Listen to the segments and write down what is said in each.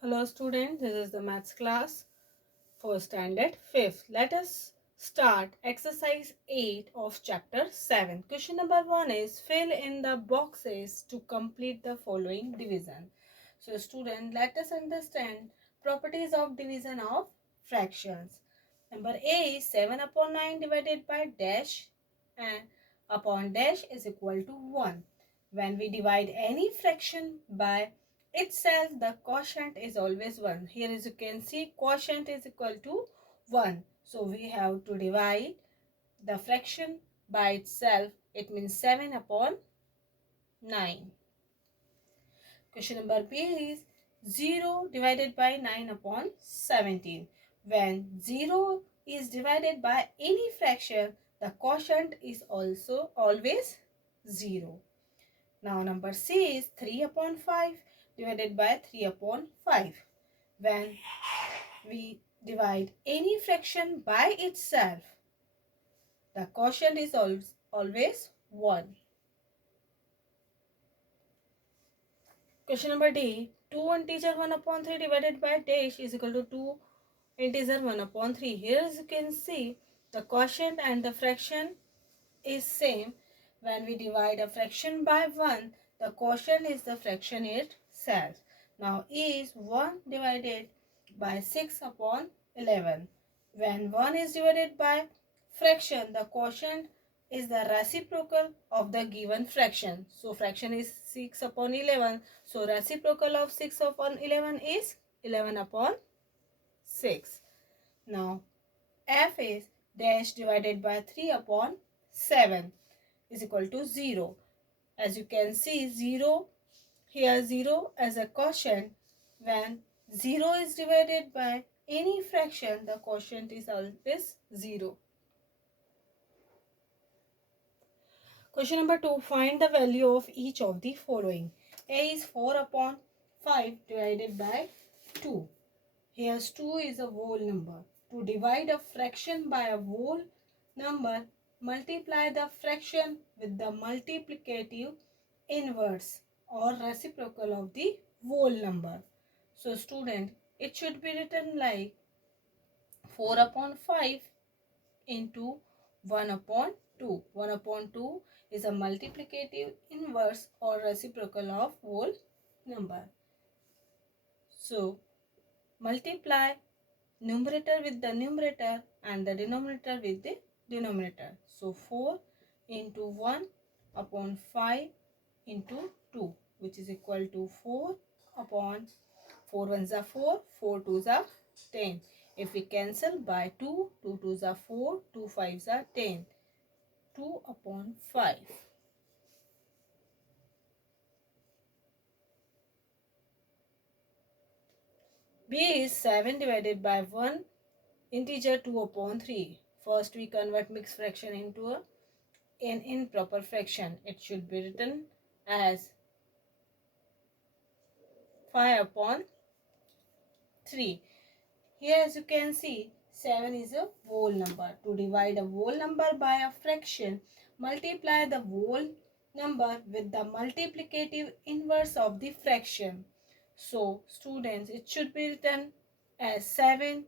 Hello students, this is the maths class for standard 5th. Let us start exercise 8 of chapter 7. Question number 1 is fill in the boxes to complete the following division. So student, let us understand properties of division of fractions. Number A is 7 upon 9 divided by dash and upon dash is equal to 1. When we divide any fraction by itself, the quotient is always 1. Here as you can see, quotient is equal to 1. So we have to divide the fraction by itself. It means 7 upon 9. Question number B is 0 divided by 9 upon 17. When 0 is divided by any fraction, the quotient is also always 0. Now number C is 3 upon 5 divided by 3 upon 5. When we divide any fraction by itself, the quotient is always 1. Question number D. 2 integer 1 upon 3 divided by dash is equal to 2 integer 1 upon 3. Here as you can see, the quotient and the fraction is same. When we divide a fraction by 1, the quotient is the fraction itself. Now is 1 divided by 6 upon 11. When 1 is divided by fraction, the quotient is the reciprocal of the given fraction. So fraction is 6 upon 11. So reciprocal of 6 upon 11 is 11 upon 6. Now f is dash divided by 3 upon 7 is equal to 0. As you can see, 0 here 0 as a quotient. When 0 is divided by any fraction, the quotient is always 0. Question number 2. Find the value of each of the following. A is 4 upon 5 divided by 2. Here 2 is a whole number. To divide a fraction by a whole number, multiply the fraction with the multiplicative inverse or reciprocal of the whole number. So student, it should be written like 4 upon 5 into 1 upon 2. 1 upon 2 is a multiplicative inverse or reciprocal of whole number. So multiply numerator with the numerator and the denominator with the denominator. So 4 into 1 upon 5 into 2, which is equal to 4 upon 4 ones are 4, 4 twos are 10. If we cancel by 2, 2 twos are 4, 2 fives are 10. 2 upon 5. B is 7 divided by 1 integer 2 upon 3. First we convert mixed fraction into an improper fraction. It should be written as 5 upon 3. Here as you can see, 7 is a whole number. To divide a whole number by a fraction, multiply the whole number with the multiplicative inverse of the fraction. So students, it should be written as 7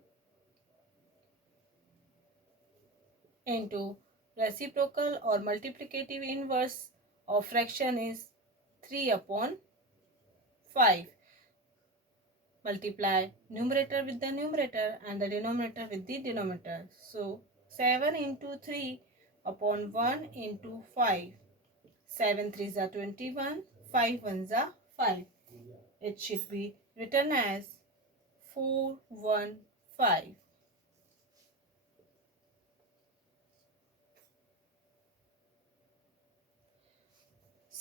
into reciprocal or multiplicative inverse of fraction is 3 upon 5. Multiply numerator with the numerator and the denominator with the denominator. So 7 into 3 upon 1 into 5. 7 3s are 21, 5 1s are 5. It should be written as 415.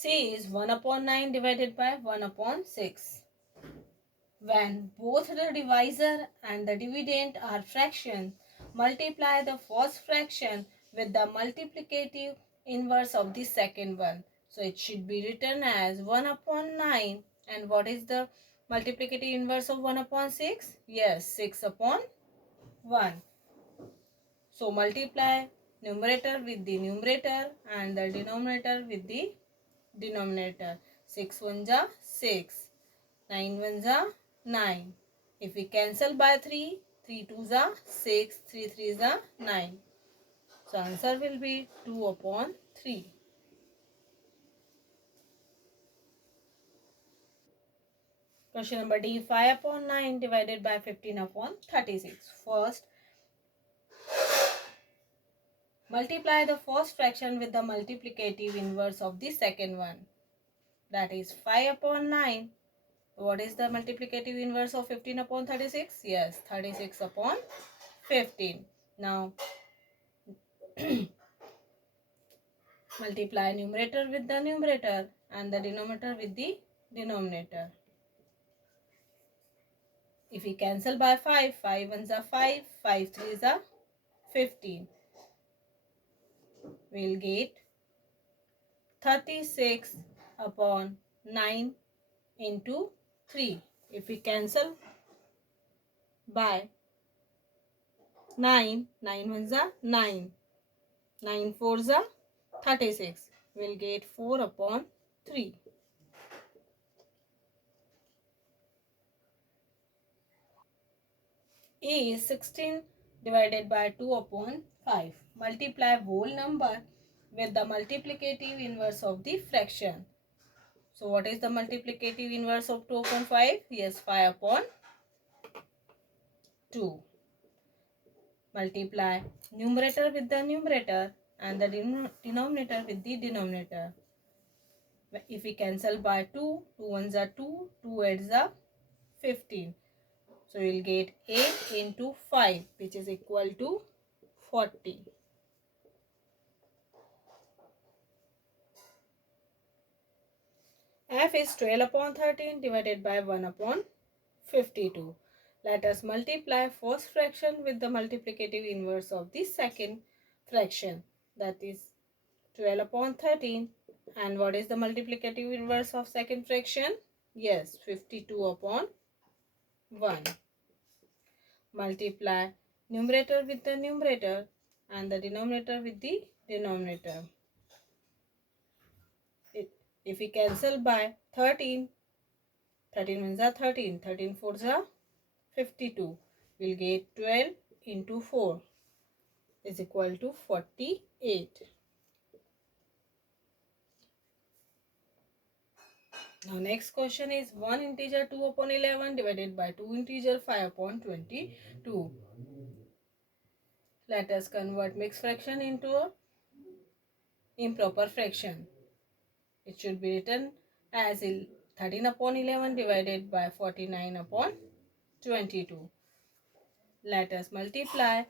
C is 1 upon 9 divided by 1 upon 6. When both the divisor and the dividend are fractions, multiply the first fraction with the multiplicative inverse of the second one. So it should be written as 1 upon 9. And what is the multiplicative inverse of 1 upon 6? Yes, 6 upon 1. So multiply numerator with the numerator and the denominator with the denominator. 6 1s are 6. 9 1s are 9. If we cancel by 3, 3 2s are 6, 3 3s are 9. So answer will be 2 upon 3. Question number D, 5 upon 9 divided by 15 upon 36. First, multiply the first fraction with the multiplicative inverse of the second one. That is 5 upon 9. What is the multiplicative inverse of 15 upon 36? Yes, 36 upon 15. Now, multiply numerator with the numerator and the denominator with the denominator. If we cancel by 5, 5 ones are 5, 5 threes are 15. We'll get 36 upon 9 into 3. If we cancel by 9, 9 ones are 9, 9 fours are 36. We'll get 4 upon 3. E is 16 divided by 2 upon 5. Multiply whole number with the multiplicative inverse of the fraction. So what is the multiplicative inverse of 2 upon 5? Yes, 5 upon 2. Multiply numerator with the numerator and the denominator with the denominator. If we cancel by 2, 2 ones are 2, 2 eights are 15. So we will get 8 into 5, which is equal to 40. F is 12 upon 13 divided by 1 upon 52. Let us multiply first fraction with the multiplicative inverse of the second fraction. That is 12 upon 13. And what is the multiplicative inverse of second fraction? Yes, 52 upon 1. Multiply numerator with the numerator and the denominator with the denominator. If we cancel by 13, 13 ones are 13, 13 fours are 52. We'll get 12 into 4 is equal to 48. Now next question is 1 integer 2 upon 11 divided by 2 integer 5 upon 22. Let us convert mixed fraction into a improper fraction. It should be written as 13 upon 11 divided by 49 upon 22. Let us multiply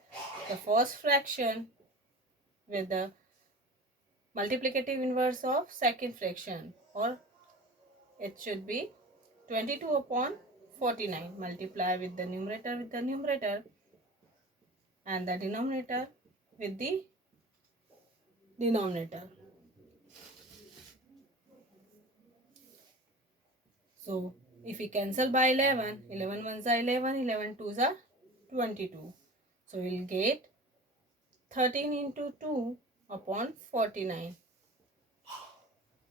the first fraction with the multiplicative inverse of second fraction, or it should be 22 upon 49. Multiply with the numerator and the denominator with the denominator. So if we cancel by 11, 11 ones are 11, 11 twos are 22. So we'll get 13 into 2 upon 49.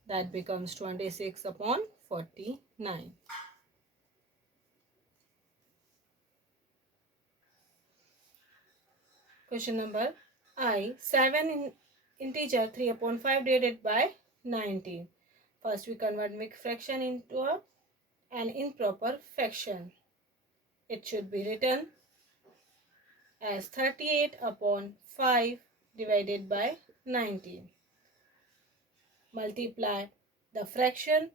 That becomes 26 upon 49. Question number I. 7 in integer 3 upon 5 divided by 19. First we convert mixed fraction into an improper fraction. It should be written as 38 upon 5 divided by 19. Multiply the fraction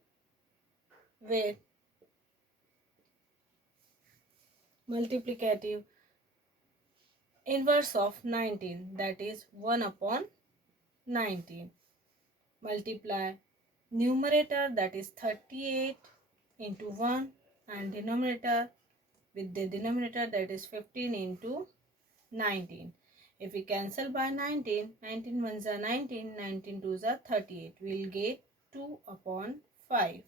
with multiplicative inverse of 19, that is 1 upon 19. Multiply numerator, that is 38 into 1, and denominator with the denominator, that is 15 into 19. If we cancel by 19, 19 ones are 19, 19 twos are 38. We will get 2 upon 5.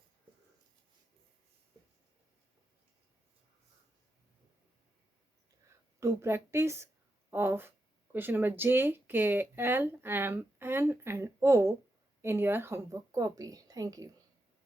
To practice of question number J, K, L, M, N and O in your homework copy. Thank you.